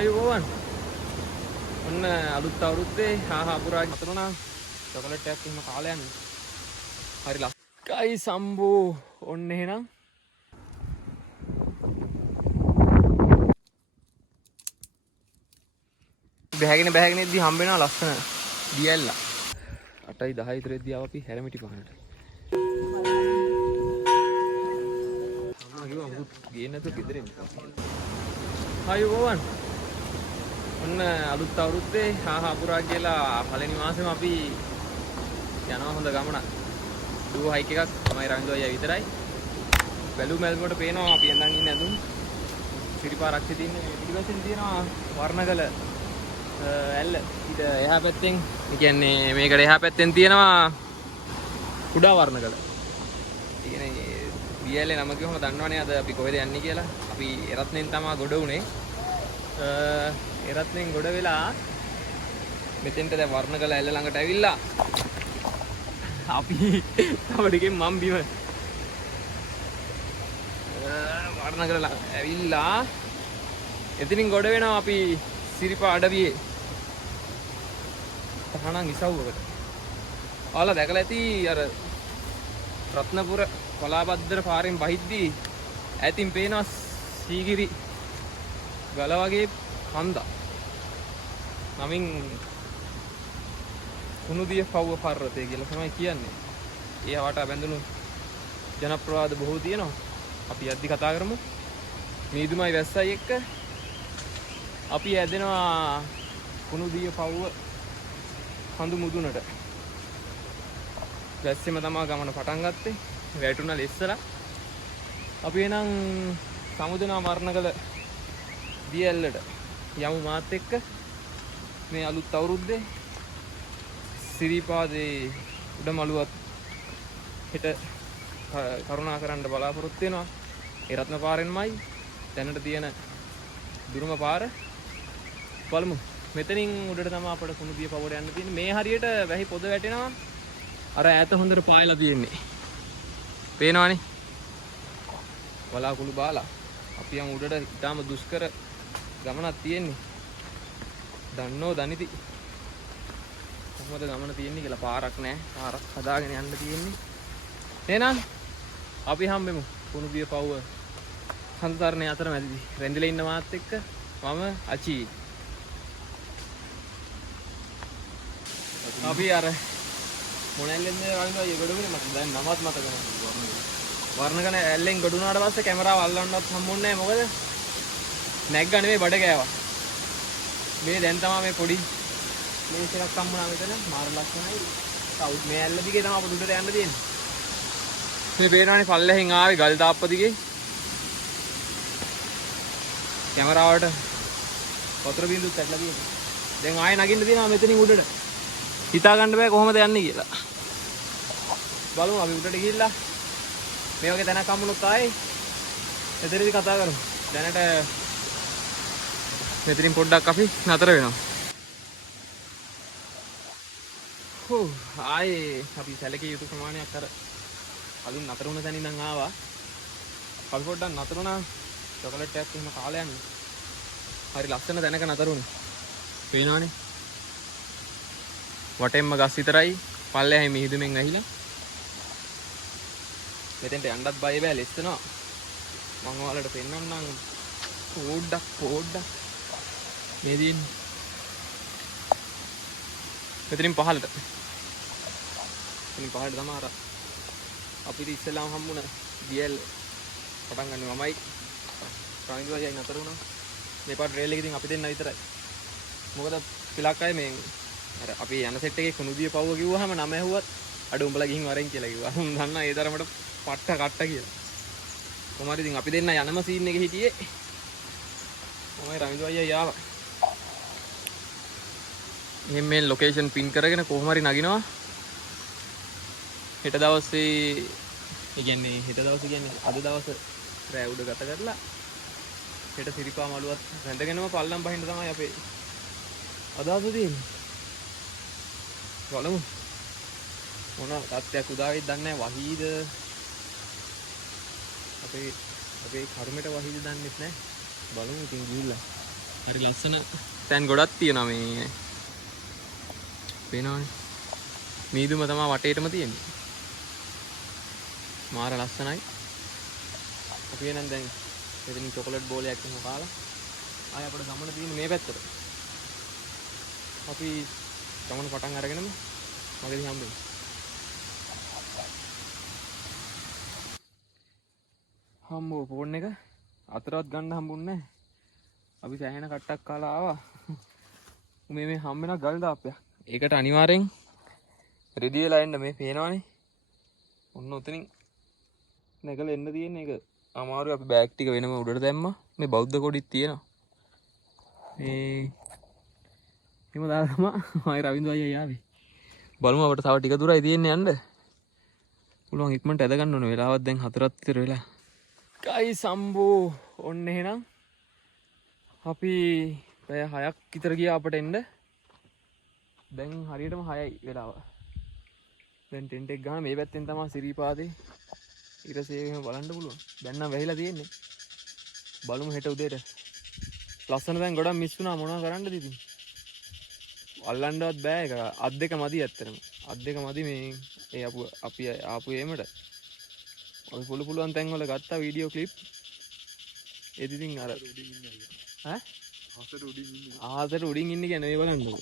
ආයුබෝවන් ඔන්න අලුත් අවුරුද්දේ පුරා ගතරුණා චොකලට් එකක් එහෙම කාලා යන්න හරි ලස්සනයි සම්බෝ ඔන්න එහෙනම් බෑගෙන ඉද්දි හම්බ වෙනවා ලස්සන දියැල්ලා 8:10 විතර ඉද්දි ආව අපි හැරමිටි පහනට අම්මා කිව්වා මුත් ගේන්න නැතුව ගෙදර එන්න ආයුබෝවන් ඔන්න අලුත් අවුරුද්දේ පුරා කියලා පළවෙනි මාසෙම අපි යනවා හොඳ ගමනක්. ඩුව හයික් එකක් තමයි රංගෝ අයියා විතරයි. බැලු මැල්මකට පේනවා අපි යන්නම් ඉන්නේ ඇඳුම්. සිරිපා රක්ෂේ තියෙන පිටිපස්සෙන් තියෙනවා වර්ණගල ඇල්ල. ඊට එහා පැත්තෙන් ඒ කියන්නේ මේකට එහා පැත්තෙන් තියෙනවා කුඩා වර්ණගල. ඒ කියන්නේ දියැලේ නම කිව්වම දන්නවනේ අද අපි කොහෙද යන්නේ කියලා. අපි එරත්නෙන් තමයි ගොඩ උනේ. එරත්නෙන් ගොඩ වෙලා මෙතෙන්ට දැන් වර්ණගල ඇල්ල ළඟට ඇවිල්ලා අපි තවඩකින් මම් බිම වර්ණගල ඇවිල්ලා එතනින් ගොඩ වෙනවා අපි සිරිපා අඩවියේ තහනම් ඉසව්වකට. ඔයාලා දැකලා ඇති අර රත්නපුර කොලාබද්දර පාරෙන් බහිද්දී ඈතින් පේනවා සීගිරි ගල වගේ කන්දක්. නමින් කුණුදිය පව්ව පර්වතය කියලා තමයි කියන්නේ. ඒ වටා බැඳුණු ජනප්‍රවාද බොහෝ තියෙනවා. අපි අද්දි කතා කරමු. මීදුමයි වැස්සයි එක්ක අපි ඇදෙනවා කුණුදිය පව්ව කඳු මුදුනට. වැස්සෙම තමයි ගමන පටන් ගත්තේ. වැටුණා ලෙස්සලා. අපි එනම් සමුදනා වර්ණගල දියැල්ලට යමු මාත් එක්ක මේ අලුත් අවුරුද්දේ සිරිපාදේ උඩමළුවත් හෙට කරුණා කරන්න බලාපොරොත්තු වෙනවා. ඒ රත්න පාරෙන්මයි දැනට තියෙන දුරුම පාර. බලමු. මෙතනින් උඩට තමයි අපට කුණුදිය පවුවට යන්න තියෙන්නේ. මේ හරියට වැහි පොද වැටෙනවා. අර ඈත හොඳට පායලා තියෙන්නේ. පේනවනේ. බලාකුළු බාලා. අපි යමු උඩට. ඊටාම දුෂ්කර ගමනක් තියෙන්නේ. දන්නෝ දනිති. කොහොමද ගමන තියෙන්නේ කියලා පාරක් නැහැ. පාරක් හදාගෙන යන්න තියෙන්නේ. එහෙනම් අපි හම්බෙමු කුණුදිය පව්ව සම්තරණේ අතරමැදදී. රැඳිලා ඉන්න මාත් එක්ක මම අචි. අපි අර මොනැල්ලෙන්ද රංගා යෙගොඩුනේ මට දැන් නමත් මතක නැහැ. වර්ණගල ඇල්ලෙන් ගොඩුනාට පස්සේ කැමරාව අල්ලන්නවත් හම්බුන්නේ නැහැ. මොකද නැග්ගා නෙමෙයි බඩ ගෑවා. මේ දැන් තමයි මේ පොඩි මේස් එකක් හම්බුණා මෙතන මාර ලක්ෂණයි. සවුත් මේ ඇල්ල දිගේ තමයි අපිට උඩට යන්න තියෙන්නේ. මේ පේනවනේ පල්ලෙහින් ආවේ ගල් දාප්ප දිගේ. කැමරාවට වතුර බින්දුත් ඇట్లా තියෙනවා. දැන් ආයෙ නගින්න තියෙනවා මෙතනින් උඩට. හිතා ගන්න බෑ කොහොමද යන්නේ කියලා. බලමු අපි උඩට ගිහිල්ලා මේ වගේ තැනක් හම්බුනොත් ආයේ එතනදී කතා කරමු. දැනට මෙතනින් පොඩ්ඩක් අපි නතර වෙනවා. ආයේ අපි සැලකිය යුතු ප්‍රමාණයක් අර කලින් නතර වුණ තැන ඉඳන් ආවා. අපි පොඩ්ඩක් නතර වුණා. චොකලට් එකක් එහෙම කාලා යන්න. හරි ලස්සන තැනක නතර වුණේ. පේනවනේ. වටෙන්ම ගස් විතරයි. පල්ලෙහායි මිහිදුමෙන් ඇහිලා. මෙතෙන්ට යන්නත් බය බෑ ලෙස්සනවා. මම ඔයාලට පෙන්නන්නම් පොඩ්ඩක් මේ දින්නේ. මෙතනින් පහළට. මෙතනින් පහළට තමයි අර අපිට ඉස්සෙල්ලාම හම්බුණ දියැල් පටන් ගන්න මමයි. රාංගිව අයියා නතර වුණා. මේ පාට රේල් එකකින් අපි දෙන්න විතරයි. මොකද පිලක් අය මේ අර අපි යන සෙට් එකේ කුණුදිය පව්ව කිව්වහම නම ඇහුවත් අඩ උඹලා ගිහින් වරෙන් කියලා කිව්වා. මම දන්නා ඒ තරමට කට්ට කියලා. කොහමද ඉතින් අපි දෙන්න යනම සීන් එකේ හිටියේ. මමයි රාංගිව අයියා ආවා. එහෙනම් මේ ලොකේෂන් පින් කරගෙන කොහොම හරි නගිනවා. හෙට දවසේ අද දවස රෑ උඩ ගත කරලා හෙට සිරිපා මළුවත් රැඳගෙනම පල්ලම් බහින්න තමයි අපේ අදහස තියෙන්නේ. බලමු මොන තත්ත්වයක් උදා වෙයිද දන්නේ නැහැ. වහීද අපේ කර්මයට වහීද දන්නේ නැහැ. බලමු ඉතින් ගිහිල්ලා හරි ලස්සන තැන් ගොඩක් තියෙනවා මේ. පේනවනේ. මීදුම තමයි වටේටම තියෙන්නේ. මාර ලස්සනයි. අපි එනන් දැන් මෙතනින් චොකලට් බෝලයක් එහෙම කාලා ආය අපිට ගමන තියෙන්නේ මේ පැත්තට. අපි ගමන පටන් අරගෙනම මගදී හම්බෙමු. හම්බෝ ෆෝන් එක අතරවත් ගන්න හම්බුන්නේ නැහැ. අපි සෑහෙන කට්ටක් කාලා ආවා. මේ හම්බෙන ගල් දාප්පයක්. ඒකට අනිවාර්යෙන් රෙදි වෙලා එන්න මේ පේනවනේ. ඔන්න උතනින් නැගලා එන්න තියෙන එක අමාරුයි. අපි බෑග් ටික වෙනම උඩට දැම්මා. මේ බෞද්ධ කොඩිත් තියෙනවා. මේ එහෙම දාලා තමයි ආයි රවින්දු අයියා ආවේ. බලමු අපිට තව ටික දුරයි තියෙන්නේ යන්න. පුළුවන් ඉක්මනට ඇද ගන්න ඕන වෙලාවක් දැන් 4ක් විතර වෙලා. කයි සම්බෝ ඔන්න එහෙනම් අපි පැය 6ක් විතර ගියා අපට එන්න. දැන් හරියටම 6යි වෙලාව. දැන් ටෙන්ට් එක ගන්න මේ පැත්තෙන් තමයි සිරිපාදේ ඉරසේ එහෙම බලන්න පුළුවන්. දැන් නම් වැහිලා තියෙන්නේ. බලමු හෙට උදේට. ලස්සන දැන් ගොඩක් මිස් වුණා මොනවා කරන්නද ඉතින්. අල්ලන්නවත් බෑ ඒක. අත් දෙක මදි ඇත්තටම. අත් දෙක මදි මේ ඒ අපි ආපු එමෙට. ඔය පුළුවන් තැන් වල ගත්තා වීඩියෝ ක්ලිප්. ඒත් ඉතින් අර ඈ අහසට උඩින් ඉන්නේ කියන්නේ මේ බලන්නකො.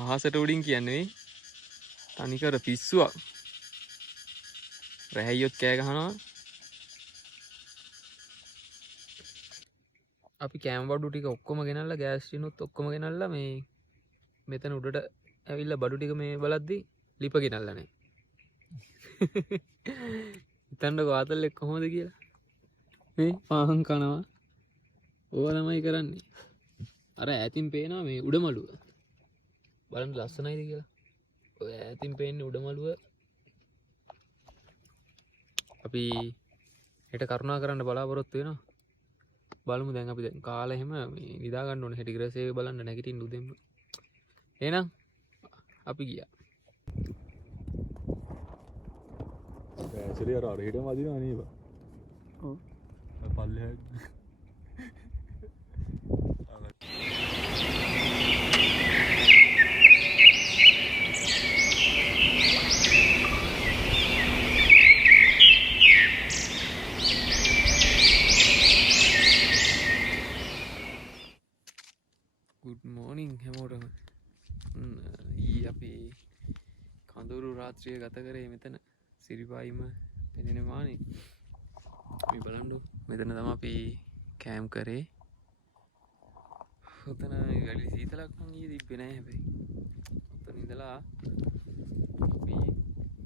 අහසට උඩින් කියන්නේ තනිකර පිස්සුවක්. රැහැයියොත් කෑ ගහනවා. අපි කෑම බඩු ටික ඔක්කොම ගෙනල්ලා ගෑස් ටිනුත් ඔක්කොම ගෙනල්ලා මේ මෙතන උඩට ඇවිල්ලා බඩු ටික මේ බලද්දි ලිප ගෙනල්ලා නැහැ. හිතන්නකෝ ආතල් එක්ක කොහොමද කියලා. මේ පාහන් කනවා. ඕවා තමයි කරන්නේ. අර ඈතින් පේනවා මේ උඩමළුව. බලන්න ලස්සනයිද කියලා. ඔය ඈතින් පේන්නේ උඩමළුව. අපි හෙට කරුණා කරන්න බලාපොරොත්තු වෙනවා. බලමු දැන් අපි දැන් කාලා එහෙම මේ නිදා ගන්න ඕනේ. හෙට ඉරසේ බලන්න නැගිටින්න උදෙන්ම. එහෙනම් අපි ගියා. ඇසරේ අර හෙටම අදිනවා නේද? ඔව්. පල්ලෙහා good morning හැමෝටම. අපි කඳුරු රාත්‍රිය ගත කරේ මෙතන සිරිපායිම පෙනෙන මානේ. මේ බලන්න මෙතන තමයි අපි කැම්ප් කරේ. ඔතන වැඩි සීතලක් නම් ඊයේ තිබ්බේ නැහැ හැබැයි. ඔතන ඉඳලා අපි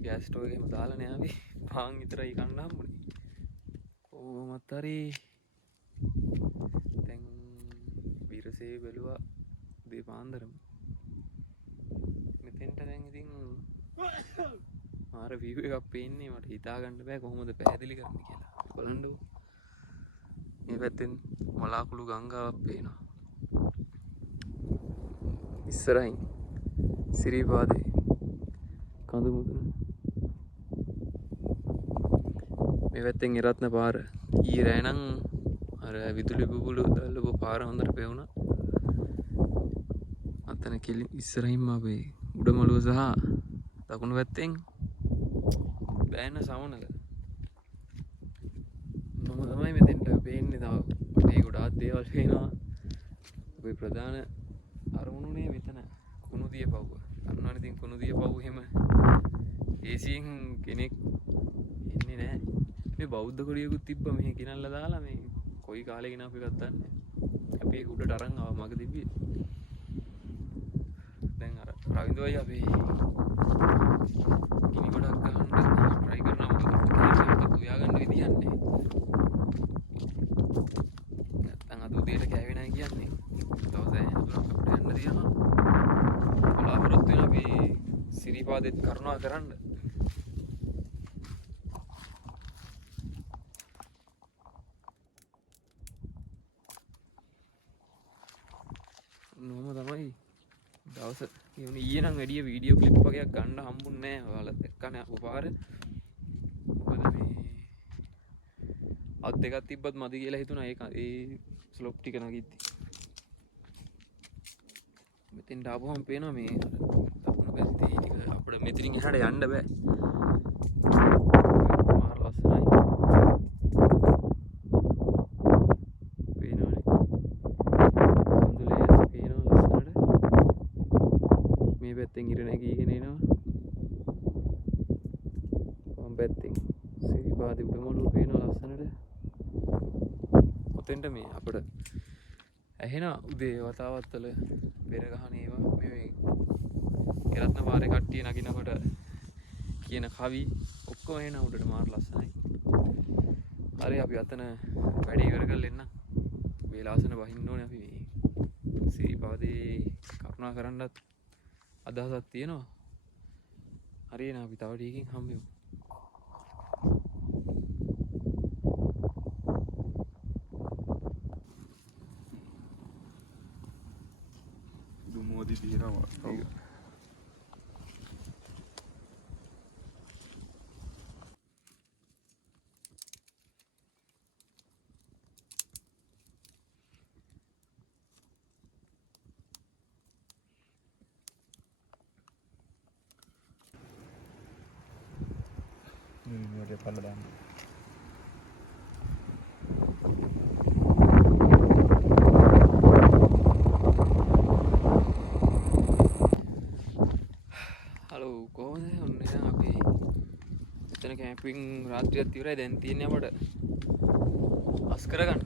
ගෑස් ස්ටෝව් එකේම දාලා නෑ අපි පාන් විතරයි කන්න හම්බුනේ. කොහොමත් හරි දැන් විරසේ බැලුවා දෙපාන්දරම. මෙතෙන්ට දැන් ඉතින් මාර view එකක් පේන්නේ. මට හිතා ගන්න බෑ කොහොමද පැහැදිලි කරන්නේ කියලා. බලන්නකෝ. මේ පැත්තෙන් මලාකුළු ගංගාවක් පේනවා. ඉස්සරහින් සිරිපාදේ කඳු මුදුන. මේ පැත්තෙන් එරත්න පාර. ඊයේ රෑ නම් අර විදුලි බුබුලු දැල්ලපු පාර හොඳට පෙවුණා. අතන කෙලින් ඉස්සරහින්ම අපේ උඩමළුව සහ දකුණු පැත්තෙන් බෑන සවුනක. මොම තමයි මෙතෙන්ට පේන්නේ. තව වටේ ගොඩාක් දේවල් පේනවා. අපේ ප්‍රධාන අරමුණුනේ මෙතන කුණුදිය පව්ව. අන්නවනේ ඉතින් කුණුදිය පව්ව එහෙම ඒසියෙන් කෙනෙක් ඉන්නේ නැහැ. මේ බෞද්ධ කොඩියකුත් තිබ්බ මෙහෙ ගෙනල්ලා දාලා මේ කොයි කාලේ ගෙන අපි එකක් දන්නේ. අපි ඒක උඩට අරන් ආවා මග තිබ්බේ. දැන් අර රවින්දු අයියා අපි ගිනි ගොඩක් ගහන්න try කරනවා. මොකද උයා ගන්න විදියක් නැහැ. නැත්තම් අද උදේට කෑවේ නැහැ කියන්නේ. දවස් 6 තුනක් අපිට යන්න තියෙනවා. බලාපොරොත්තු වෙන අපි සිරිපාදෙත් කරුණා කරන්න. නොම තමයි දවස ඊයේ නම් වැඩි වීඩියෝ ක්ලිප් වගේක් ගන්න හම්බුන්නේ නැහැ. ඔයාලා දැක්කනේ උපාර. මොකද මේ අත් දෙකක් තිබ්බත් මදි කියලා හිතුණා ඒක ඒ ස්ලොප් ටික නගිද්දි. මෙතෙන්ට ආපුවම පේනවා මේ දකුණු පැත්තේ ටික අපිට මෙතනින් එහාට යන්න බෑ. මාර ලස්සනයි. පේනවනේ. කඳුලේ පේනවා ලස්සනට. මේ පැත්තෙන් ඉර නැගීගෙන එනවා. වම් පැත්තෙන් සිරිපාදේ උඩමළුව පේනවා ලස්සනට. ඔතෙන්ට මේ අපිට ඇහෙන උදේ වතාවත්වල බෙර ගහන ඒවා මේ කෙරත්න පාරේ කට්ටිය නගිනකොට කියන කවි ඔක්කොම එන උඩට මාර ලස්සනයි. හරි අපි අතන වැඩි ඉවර කරලා එන්න. වේලාසන වහින්න ඕනේ අපි මේ සිරිපාදේ කරුණා කරන්නත් අදහසක් තියෙනවා. හරි එහෙනම් අපි තව ටිකකින් හම්බෙමු. දුමුවදී දිනනවා. ඒක. මේ පල්ල දාන්න. හලෝ කොහොමද? ඔන්න දැන් අපි එතන කැම්පින් රාත්‍රියක් ඉවරයි. දැන් තියෙන්නේ අපට අස් කරගන්න.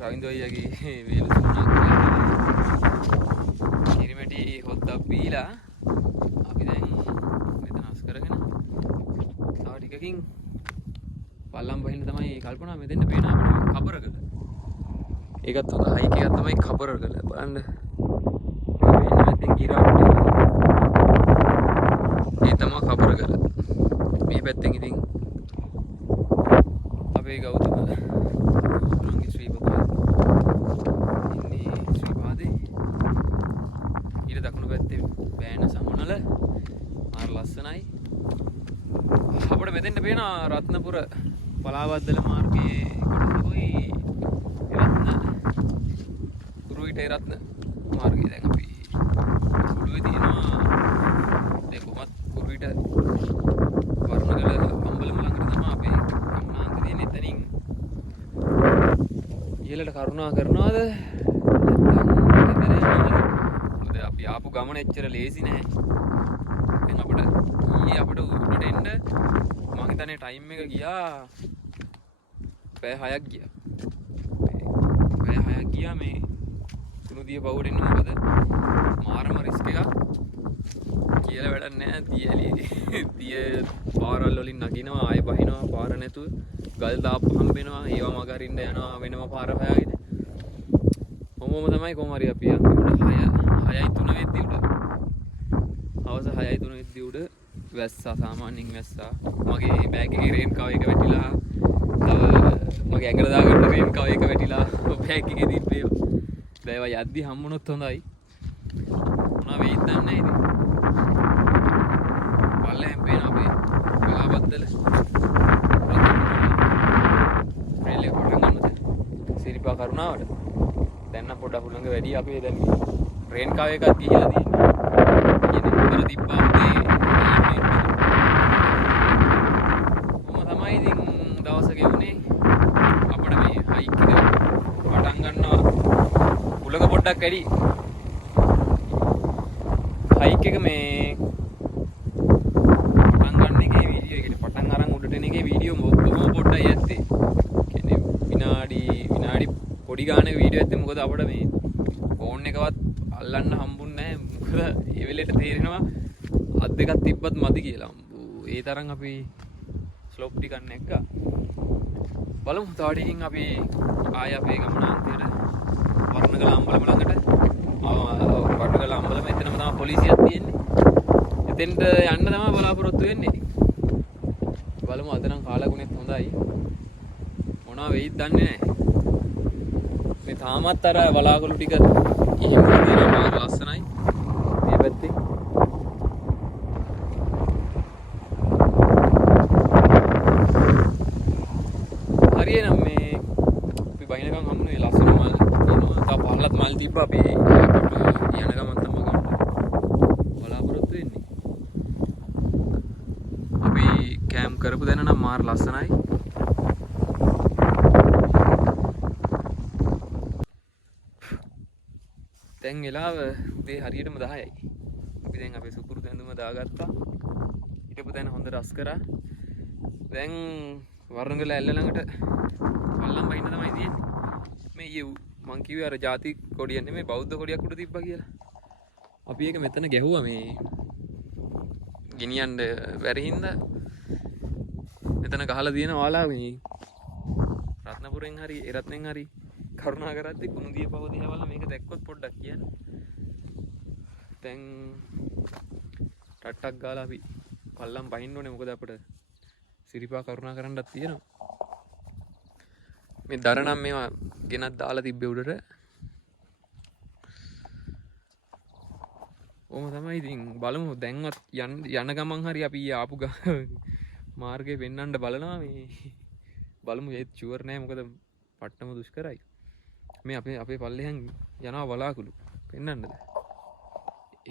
රවින්ද අයියාගේ වේලුතුණක් කිරිමැටි හොද්දක් බීලා අපි දැන් මෙතන අස් කරගෙන තව ටිකකින් පල්ලම් බහින්න තමයි කල්පනා. මෙතෙන්ට පේනවා අපිට කබරගල. ඒකත් හොඳ හයික් එකක් තමයි කබරගල. බලන්න. මේ මෙතෙන් ගිරාවට ඒ තමයි කබරගල. මේ පැත්තෙන් ඉතින් අපේ ගෞතම රංගි ශ්‍රීපදේ ඉන්නේ ශ්‍රීපාදේ. ඊට දකුණු පැත්තේ බෑන සමනල මාර ලස්සනයි. අපිට මෙතෙන්ට පේන රත්නපුර පලාවද්දල මාර්ගයේ කොටසකුයි රත්න කුරුවිට රත්න මාර්ගය. දැන් අපි කුරුවේ තියෙනවා දෙකොමත් කුරුවිට වර්ණගල අම්බලම ළඟට තමයි අපේ කරුණාන්ත තියෙන. එතනින් ඊළඟට කරුණා කරනවාද නැත්නම් මොකද අපි ආපු ගමන එච්චර ලේසි නෑ. දැන් අපිට ඊයේ අපිට උඩට එන්න මම හිතන්නේ ටයිම් එක ගියා පැය 6ක් ගියා. පැය 6ක් ගියා මේ තුනුදිය පවුවට එන්න. මොකද මාරම රිස්ක් එකක් කියලා වැඩක් නෑ. දිය පාරවල් වලින් නගිනවා ආයෙ බහිනවා පාර නැතුව. ගල් දාපු හම්බෙනවා ඒවා මග අරින්න යනවා වෙනම පාර හොයාගෙන. කොහොමම තමයි කොහොම හරි අපි අන්තිමට 6:03 වෙද්දි උඩ හවස 6:03 වෙද්දි උඩ වැස්සා. සාමාන්‍යයෙන් වැස්සා. මගේ බෑග් එකේ රේන් කවර් එක වැටිලා තව මගේ ඇඟට දාගන්න රේන් කවර් එක වැටිලා බෑග් එකේ තිබ්බේ. දැන් යද්දි හම්බුනොත් හොඳයි. මොනවා වෙයිද දන්නේ නැහැ ඉතින්. පල්ලෙන් පේන අපේ කලාබද්දල රේලේ පටන් ගන්නද සිරිපා කරුණාවට. දැන් නම් පොඩ්ඩක් උලංග වැඩි අපි දැන් රේන් කවර් එකක් ගිහිලා තියෙනවා. ඉතින් උඩ තිබ්බා උදේ තමයි ඉතින් දවස ගෙවුනේ. අපිට මේ හයික් එක පටන් ගන්නවා උලක පොඩ්ඩක් වැඩි. හයික් එක මේ පටන් ගන්න එකේ වීඩියෝ එකට පටන් අරන් උඩට එන එකේ වීඩියෝ මොකක්ද පොඩ්ඩයි ඇත්තේ. කියන්නේ විනාඩි පොඩි ගානක වීඩියෝ ඇත්තේ. මොකද අපිට මේ ෆෝන් එකවත් අල්ලන්න හම්බුන්නේ නැහැ. මොකද ඒ වෙලෙට තේරෙනවා අත් දෙකක් තිබ්බත් මදි කියලා. ඒ තරම් අපි ස්ලොප් ටිකක් නැග්ගා. බලමු තව ටිකකින් අපි ආය අපේ ගමනාන්තයට වර්ණගල අම්බලම ළඟට. වර්ණගල අම්බලම එතනම තමයි පොලිසියක් තියෙන්නේ. එතෙන්ට යන්න තමයි බලාපොරොත්තු වෙන්නේ. බලමු අද නම් කාලගුණෙත් හොඳයි. මොනවා වෙයිද දන්නේ නැහැ. මේ තාමත් අර බලාගලු ටික ඉහෙම තියෙනවා ලස්සනයි. මේ පැත්තේ හරියනම් මේ අහලත් මල් තිබ්බා අපි යන ගමන් තමයි ගන්න බලාපොරොත්තු වෙන්නේ. අපි කැම්ප් කරපු දැන නම් මාර ලස්සනයි. දැන් වෙලාව උදේ හරියටම 10යි. අපි දැන් අපේ සුපුරුදු ඇඳුම දාගත්තා. හිටපු තැන හොඳ රස් කරා. දැන් වරණගල ඇල්ල ළඟට පල්ලම් බහින්න තමයි තියෙන්නේ. මේ ඊයේ මං කිව්වේ අර ජාති කොඩිය නෙමෙයි බෞද්ධ කොඩියක් උඩ තිබ්බා කියලා. අපි ඒක මෙතන ගැහුවා මේ ගෙනියන්න බැරි හින්දා මෙතන ගහලා තියෙන ඔයාලා මේ රත්නපුරෙන් හරි එරත්නෙන් හරි කරුණා කරද්දී කුණු දිය පව දිහා බලලා මේක දැක්කොත් පොඩ්ඩක් කියන්න. දැන් ටට්ටක් ගාලා අපි පල්ලම් බහින්න ඕනේ මොකද අපිට සිරිපා කරුණා කරන්නත් තියෙනවා. මේ දර නම් මේවා ගෙනත් දාලා තිබ්බේ උඩට. ඕම තමයි ඉතින් බලමු දැන්වත් යන ගමන් හරි අපි ආපු මාර්ගේ වෙන්නන්න බලනවා මේ බලමු ඒත් ෂුවර් නෑ මොකද පට්ටම දුෂ්කරයි. මේ අපේ පල්ලෙහන් යනවා වලාකුළු පෙන්නන්නද?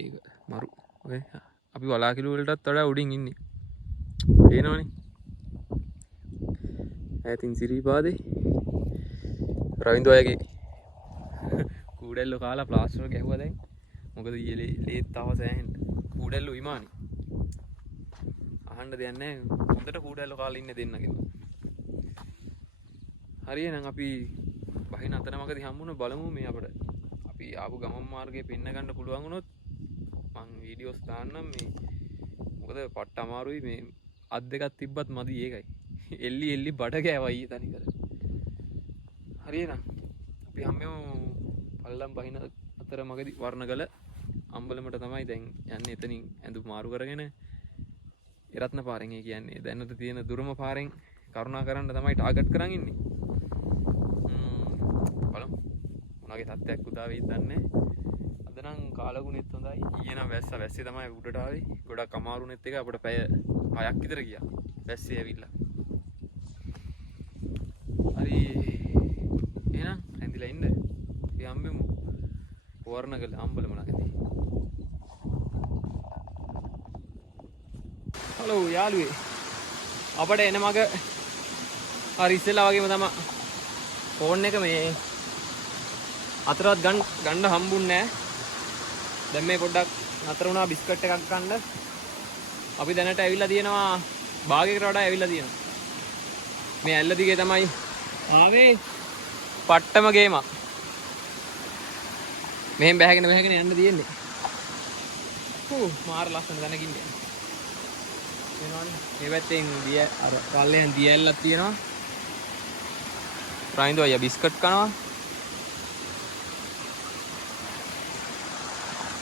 ඒක මරු. ඔය අපි වලාකුළු වලටත් වඩා උඩින් ඉන්නේ. පේනවනේ. ඈතින් සිරිපාදේ රවින්දු අයගේ කූඩැල්ලෝ කාලා ප්ලාස්ටර් ගැහුවා දැන්. මොකද ඊයේ ලේත් ආව සෑහෙන්න. කූඩැල්ලෝ විමානේ. අහන්න දෙයක් නැහැ. හොඳට කූඩැල්ලෝ කාලා ඉන්නේ දෙන්නගෙන. හරියනම් අපි බහින අතරමඟදී හම්බුන බලමු මේ අපිට අපි ආපු ගමන් මාර්ගයේ පෙන්න ගන්න පුළුවන් වුණොත් මං වීඩියෝස් දාන්නම් මේ මොකද පට්ට අමාරුයි මේ අත් දෙකක් තිබ්බත් මදි ඒකයි එල්ලි බඩ ගෑවා ඊයේ තනිකර හරියනම් අපි හැමෝම පල්ලම් බහින අතරමඟදී වර්ණගල අම්බලමට තමයි දැන් යන්නේ එතනින් ඇඳු මාරු කරගෙන එරත්න පාරෙන් ඒ කියන්නේ දැනට තියෙන දුරම පාරෙන් කරුණා කරන්න තමයි ටාගට් කරන් ඉන්නේ මගේ තත්ත්වයක් උදා වෙයිද දන්නේ අද නම් කාලගුණෙත් හොඳයි ඊයේ නම් වැස්සේ තමයි උඩට ආවේ ගොඩක් අමාරුනෙත් එක අපිට පැය 6ක් විතර ගියා වැස්සේ ඇවිල්ලා හරි එහෙනම් ඇඳිලා ඉන්න අපි හම්බෙමු වර්ණගල අම්බලම ළඟදී හලෝ යාළුවේ අපිට එන මග හරි ඉස්සෙල්ලා වගේම තමයි ෆෝන් එක මේ අතරවත් ගන්න හම්බුන්නේ නැහැ. දැන් මේ පොඩ්ඩක් නතර වුණා බිස්කට් එකක් ගන්න. අපි දැනට ඇවිල්ලා තියෙනවා භාගයකට වඩා ඇවිල්ලා තියෙනවා. මේ ඇල්ල දිගේ තමයි ආවේ පට්ටම ගේමක්. මෙහෙන් බැහැගෙන යන්න තියෙන්නේ. මාර ලස්සන දැනකින් යන්නේ. වෙනවනේ. මේ පැත්තෙන් දිය අර පල්ලෙන් දිය ඇල්ලක් තියෙනවා. රයින්දෝ අයියා බිස්කට් කනවා.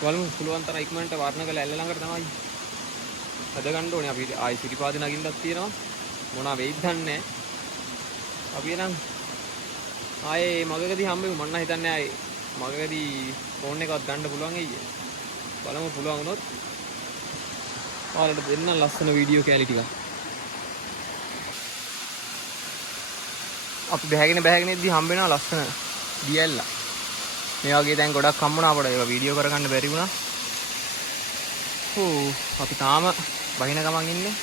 බලමු පුළුවන් තරම් ඉක්මනට වර්ණගල ඇල්ල ළඟට තමයි හද ගන්න ඕනේ අපි ආයි සිරිපාද නගින්නත් තියෙනවා මොනවා වෙයිද දන්නේ අපි එනම් ආයේ මගකදී හම්බෙමු මන්න හිතන්නේ ආයේ මගකදී ෆෝන් එකවත් ගන්න පුළුවන් වෙයි බලමු පුළුවන් වුණොත් ඔයාලට දෙන්න ලස්සන වීඩියෝ කැලි ටිකක් අපි බැහැගෙන ඉද්දි හම්බෙනවා ලස්සන දියැල්ල මේ වගේ දැන් ගොඩක් හම්බුණා අපිට ඒක වීඩියෝ කරගන්න බැරි වුණා. අපි තාම බහින ගමන් ඉන්නේ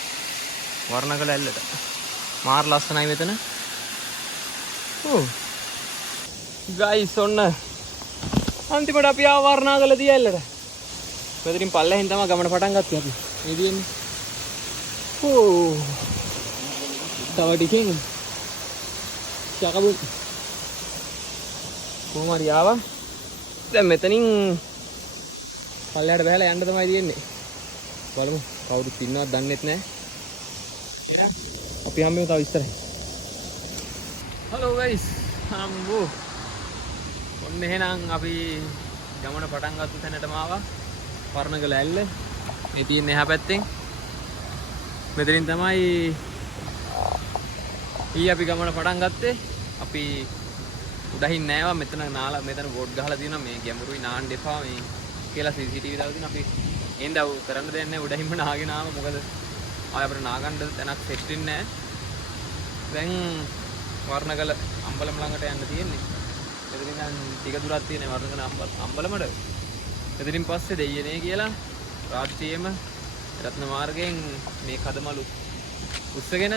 වර්ණගල ඇල්ලට. මාර ලස්සනයි මෙතන. ගයිස් ඔන්න අන්තිමට අපි ආව වර්ණගල දිය ඇල්ලට. මෙතනින් පල්ලෙහින් තමයි ගමන පටන් ගත්තේ අපි. මේ දින්නේ. තව ටිකෙන් චකබු කොහොම හරි ආවා. දැන් මෙතනින් පල්ලයට බහලා යන්න තමයි තියෙන්නේ. බලමු කවුරුත් ඉන්නවද දන්නෙත් නැහැ. අපි හම්බෙමු තව ඉස්සරහ. Hello guys. හම්බු. ඔන්න එහෙනම් අපි ගමන පටන් ගත්ත තැනටම ආවා. වර්ණගල ඇල්ල. මේ තියෙන්නේ එහා පැත්තෙන්. මෙතනින් තමයි අපි ගමන පටන් ගත්තේ. අපි උඩහින් නෑවා මෙතන නාලා මෙතන බෝඩ් ගහලා තියෙනවා මේ ගැඹුරුයි නාන්න එපා මේ කියලා CCTV දාලා තියෙනවා අපි එන්දව කරන්න දෙයක් නෑ උඩහින්ම නාගෙන ආව මොකද ආය අපිට නාගන්න තැනක් සෙට් වෙන්නේ නෑ දැන් වර්ණගල අම්බලම ළඟට යන්න තියෙන්නේ එතනින් ටික දුරක් තියෙන වර්ණකල අම්බලමඩ. එතනින් පස්සේ දෙයියනේ කියලා රාත්‍රියේම රත්න මාර්ගයෙන් මේ කදමලු උස්සගෙන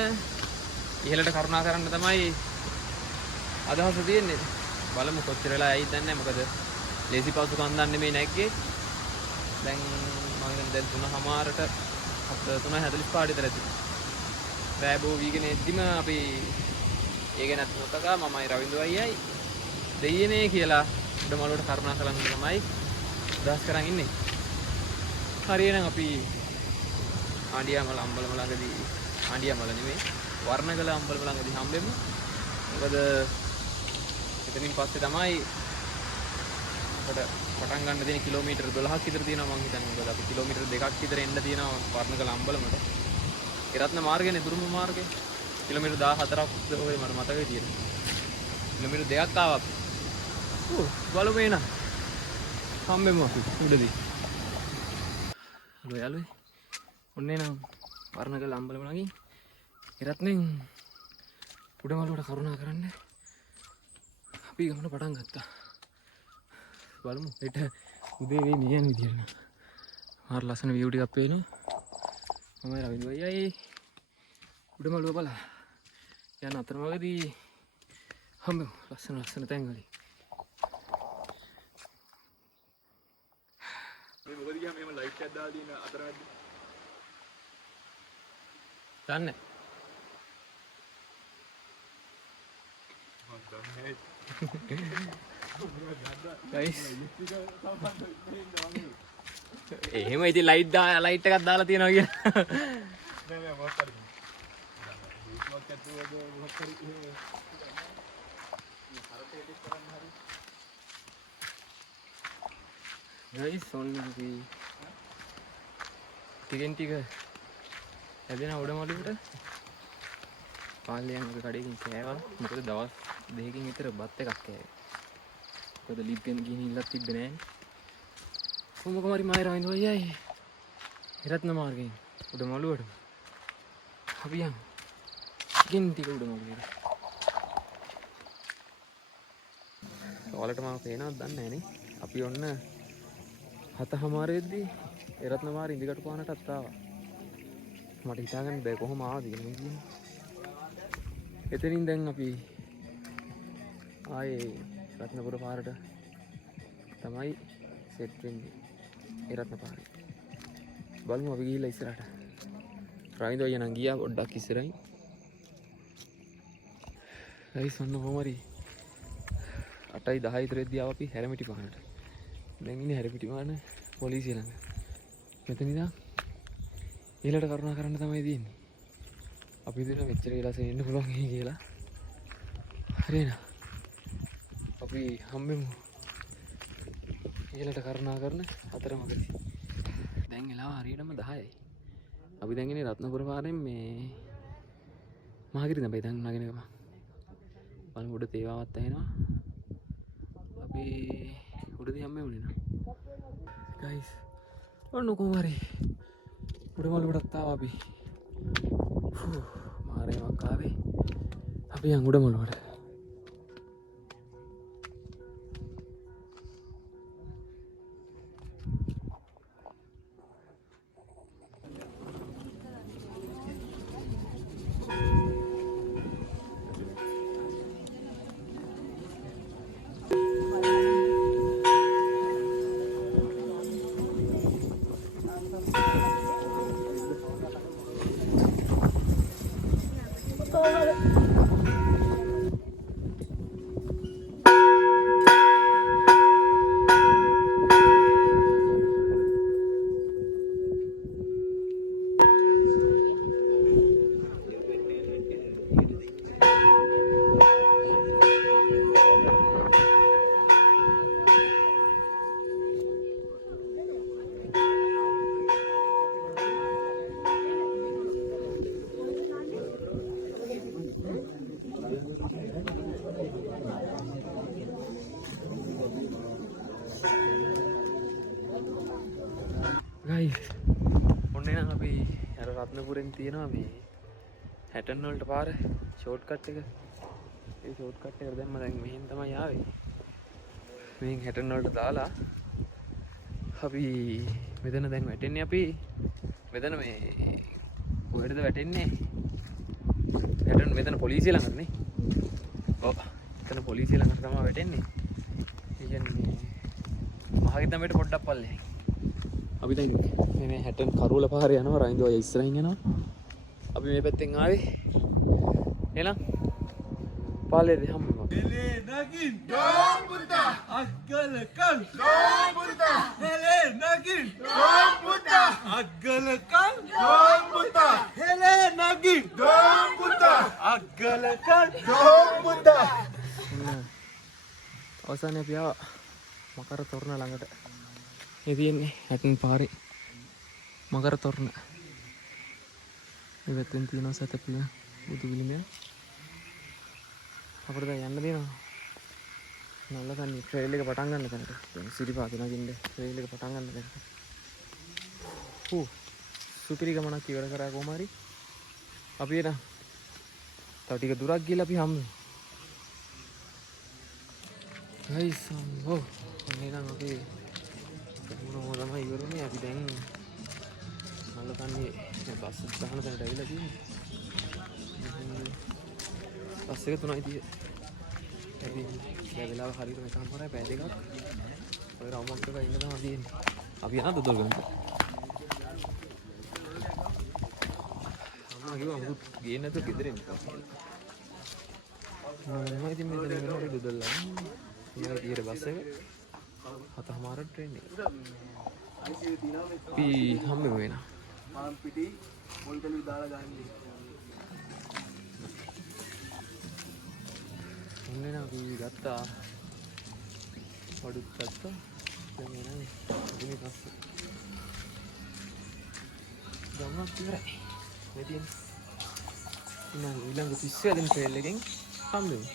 ඉහළට කරුණා කරන්න තමයි අදහස තියෙන්නේ. බලමු කොච්චර වෙලා ඇයි දන්නේ නැහැ. මොකද ලේසි පහසු කන්දක් නෙමෙයි නැග්ගේ. දැන් මම හිතන්නේ දැන් 3:00ට 3:45 විතර ඇති. රෑබෝ වීගෙන එද්දිම අපි ඒ ගැනත් නොතකා මමයි රවින්දු අයියයි දෙයියනේ කියලා උඩමළුවට කරුණා කරන්න තමයි අදහස් කරන් ඉන්නේ. හරියනම් අපි ආණ්ඩියාමල අම්බලම ළඟදී ආණ්ඩියාමල නෙමෙයි වර්ණගල අම්බලම ළඟදී හම්බෙමු. මොකද එතනින් පස්සේ තමයි අපිට පටන් ගන්න තියෙන කිලෝමීටර් 12ක් විතර තියෙනවා මං හිතන්නේ. මොකද අපි කිලෝමීටර් 2ක් විතර එන්න තියෙනවා වර්ණගල අම්බලමට. ඒ රත්න මාර්ගයනේ දුරුම මාර්ගය. කිලෝමීටර් 14ක් ඔය මට මතකයි තියෙනවා. කිලෝමීටර් 2ක් ආවා. බලමු එන. හම්බෙමු අපි උඩදී. හලෝ යාළුවෝ. ඔන්නේ නම් වර්ණගල අම්බලම ළඟින් එරත්නෙන් උඩමළුවට කරුණා කරන්න අපි ගමන පටන් ගත්තා. බලමු හෙට උදේ වෙයි මේ යන විදියට. මාර ලස්සන view ටිකක් පේනවා. මම රවින්දු අයියයි උඩමළුව බලලා යන අතරමඟදී හම්බෙමු ලස්සන තැන් වලින්. මේ මොකද ගියාම එහෙම ලයිට් එකක් දාලා දින අතරමැද දන්නේ guys එහෙම ඉතින් ලයිට් එකක් දාලා තියනවා කියලා නෑ මොකක් හරි මොකක් හරි guys ඔන්න අපි ටික හැදෙන උඩමළුවට පාල්ලියන් එක කඩේකින් කෑවා. මොකද දවස් දෙකකින් විතර බත් එකක් කෑවේ. මොකද ලිප් ගෙන ගිහින් ඉල්ලක් තිබ්බේ නැහැ. කොහොමද හරි මම රවින්දු අයියයි රත්න මාර්ගයෙන් උඩමළුවට අපි යමු. ටික උඩමළුවට. ඔයාලට මම පේනවද දන්නේ නැහැ නේ. අපි ඔන්න 7:00 වෙද්දී රත්න මාර්ග ඉඳිකට පානටත් ආවා. මට හිතාගන්න බෑ කොහොම ආවද කියලා මම කියන්නේ. එතනින් දැන් අපි ආයේ රත්නපුර පාරට තමයි සෙට් වෙන්නේ. ඒ රත්න පාරේ. බලමු අපි ගිහිල්ලා ඉස්සරහට. රවින්දු අයියා නම් ගියා පොඩ්ඩක් ඉස්සරහින්. ගයිස් ඔන්න කොහොම හරි 8:10 විතර එද්දී ආව අපි හැරමිටි පාරට. දැන් ඉන්නේ හැරමිටි පාන පොලිසිය ළඟ. මෙතන ඉඳන් ඊළඟට කරුණා කරන්න තමයි තියෙන්නේ. අපි හිතන මෙච්චර වෙලාසෙ ඉන්න පුළුවන් කියලා. හරියන. අපි හම්බෙමු. ඊළඟට කරුණා කරන අතරමඟදී. දැන් වෙලාව හරියටම 10යි. අපි දැන් ඉන්නේ රත්නපුර පාරෙන් මේ මහගිරි තමයි දැන් නගින ගම. බලමු උඩ තේවාවත් ඇහෙනවා. අපි උඩදී හම්බෙමුනේ නා. guys ඔන්න කොහොම හරි උඩමළුවටත් ආවා අපි. මාරේමක් ආවේ. අපි යන් උඩමළුවට. guys ඔන්න එහෙනම් අපි අර රත්නපුරෙන් තියෙනවා මේ හැටන් වලට පාර ෂෝට් කට් එක. ඒ ෂෝට් කට් එකට දැම්ම දැන් මෙහෙන් තමයි ආවේ. මේන් හැටන් වලට දාලා අපි මෙතන දැන් වැටෙන්නේ අපි මෙතන මේ කොහෙටද වැටෙන්නේ හැටන් මෙතන පොලිසිය ළඟටනේ ඔව් මෙතන පොලිසිය ළඟට තමයි වැටෙන්නේ ඒ කියන්නේ මහගිතමේට පොඩ්ඩක් පල්ලෙහායි අපි දැන් මේ හැටන් කරුවල පාරේ යනවා රයින්දෝ අය ඉස්සරහින් යනවා අපි මේ පැත්තෙන් ආවේ එහෙනම් පාලේ හම්බුනා Hele nagin Dong Buddha Aggalakan Dong Buddha Hele nagin Dong Buddha Aggalakan Dong Buddha Hele nagin Dong Buddha Aggalakan Dong Buddha අවසානයේ අපි ආවා මකර තොරණ ළඟට මේ තියෙන්නේ හැටන් පාරේ මකර තොරණ මේ පැත්තෙන් තියෙනවා සතපිය බුදු පිළිමය අපිට දැන් යන්න දෙනවා නල්ල තන්නේ ට්‍රේල් එක පටන් ගන්න තැනට දැන් සිරිපාත නගින්න ට්‍රේල් එක පටන් ගන්න තැනට සුපිරි ගමනක් ඉවර කරා කොහොම හරි අපි එන තව ටික දුරක් ගිහලා අපි හම්බෙමු ගයිස් ඔව් ඔන්නේ නම් අපි මොනවා තමයි ඉවරුනේ අපි දැන් නල්ල තන්නේ බස් ගහන තැනට ඇවිල්ලා තියෙන්නේ බස් එක 3යි තියෙන්නේ අපි දැන් වෙලාව හරියට එකමාරයි පැය දෙකක් ඔය රවුමක් එක ඉන්න තමයි තියෙන්නේ අපි යනවා දොඩගමට අම්මා කිව්වා මුත් ගියේ නැතුව ගෙදර එන්න කියලා මම ඉතින් මෙතන වෙනකොට දොඩලා ඉන්නේ ඊට බස් එක 7:00 ට්‍රේන් එක අපි හම්බෙමු වෙනවා මාම් පිටි මොල්තලු දාලා ගන්නේ ඔන්නේ නම් අපි ගත්තා වඩුත් ගත්තා දැන් එනනේ ඉතින් පස්සේ ගමනක් ඉවරයි මේ තියෙන ඉතින් ඊළඟ 30 වෙනි ට්‍රේල් එකෙන් හම්බෙමු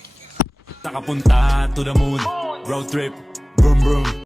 Nakapunta to the moon, road trip, vroom vroom.